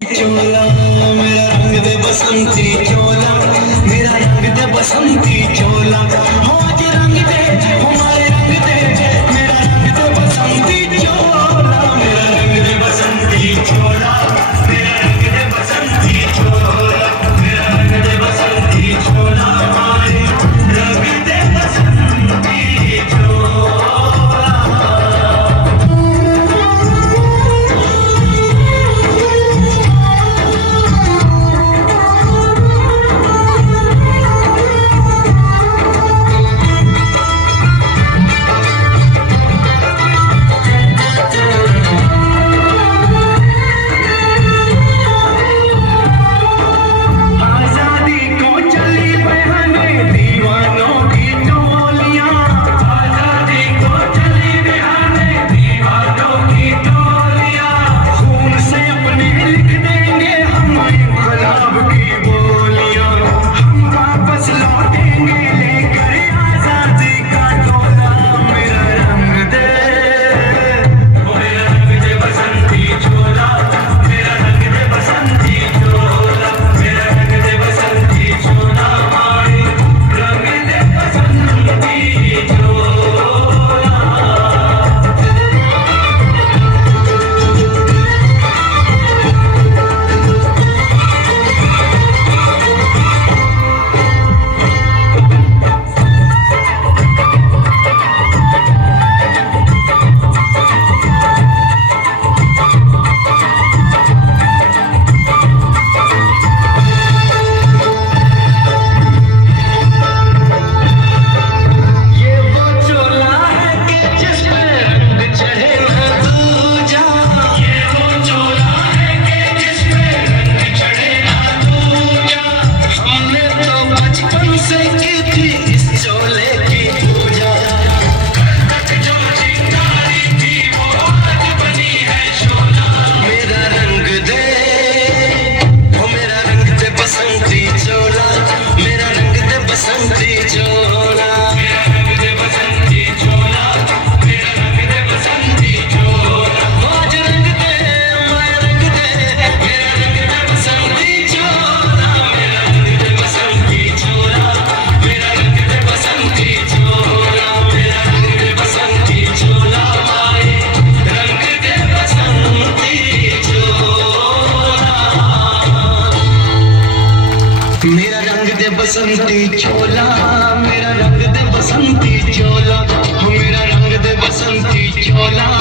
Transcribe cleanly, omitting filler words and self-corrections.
चोला मेरा रंग दे बसंती चोला, मेरा रंग दे बसंती चोला, हो आज रंग दे हमारे रंग दे, मेरा रंग दे बसंती चोला, मेरा रंग दे बसंती चोला, मेरा रंग दे बसंती चोला, मेरा रंग दे बसंती चोला, हमारे रंग दे बसंती चोला। मेरा रंग दे बसंती चोला, मेरा रंग दे बसंती चोला, मेरा रंग दे बसंती चोला।